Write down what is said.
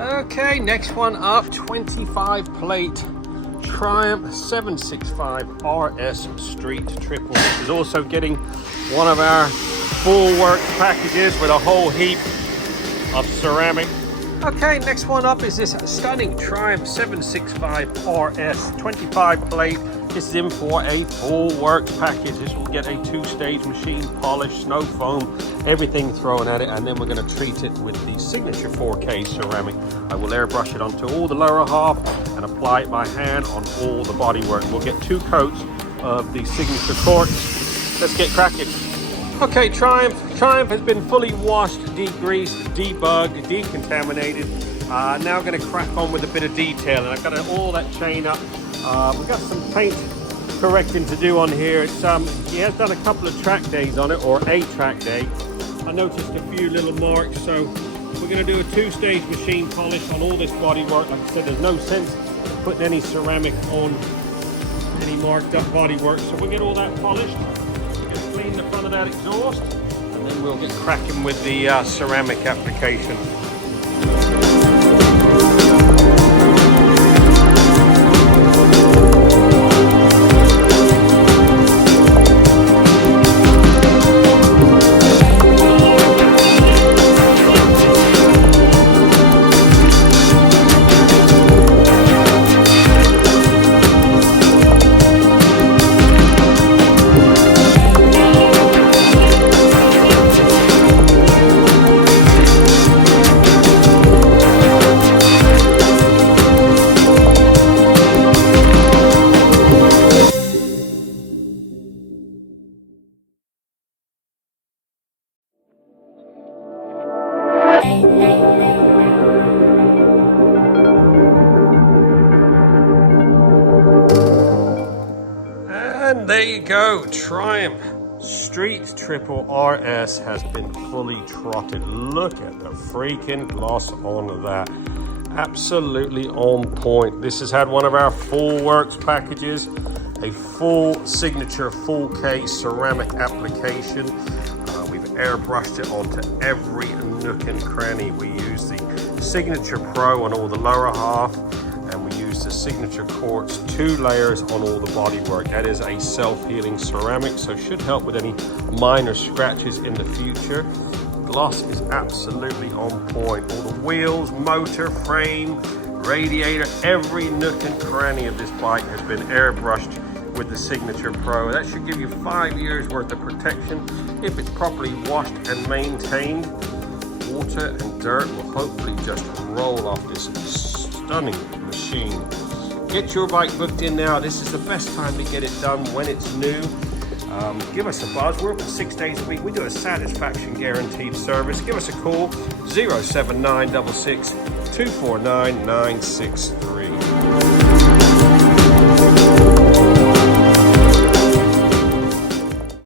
Okay, next one up, 25 plate Triumph 765 RS Street Triple. This is also getting one of our full work packages with a whole heap of ceramic. Okay, next one up is this stunning Triumph 765 RS 25 plate. This is in for a full works package. This will get a 2-stage machine polish, snow foam, everything thrown at it, and then we're going to treat it with the signature 4K ceramic. I will airbrush it onto all the lower half and apply it by hand on all the bodywork. We'll get 2 coats of the signature quartz. Let's get cracking. Okay, Triumph has been fully washed, degreased, debugged, decontaminated. Now going to crack on with a bit of detail, and I've got all that chain up. We've got some paint correcting to do on here. He has done a couple of track days on it, or a track day. I noticed a few little marks, so we're going to do a 2-stage machine polish on all this bodywork. Like I said, there's no sense putting any ceramic on any marked up bodywork, so we'll get all that polished. We're going to clean the front of that exhaust, and then we'll get cracking with the ceramic application. And there you go, Triumph Street Triple RS has been fully trotted. Look at the freaking gloss on that. Absolutely on point. This has had one of our full works packages, a full signature 4K ceramic application. We've airbrushed it onto every nook and cranny. We use the Signature Pro on all the lower half, and we use the Signature Quartz 2 layers on all the bodywork. That is a self-healing ceramic, so should help with any minor scratches in the future. Gloss is absolutely on point. All the wheels, motor, frame, radiator, every nook and cranny of this bike has been airbrushed with the Signature Pro. That should give you 5 years worth of protection if it's properly washed and maintained. Water and dirt will hopefully just roll off this stunning machine. Get your bike booked in now. This is the best time to get it done when it's new. Give us a buzz. We're open 6 days a week. We do a satisfaction guaranteed service. Give us a call, 07966 249 963.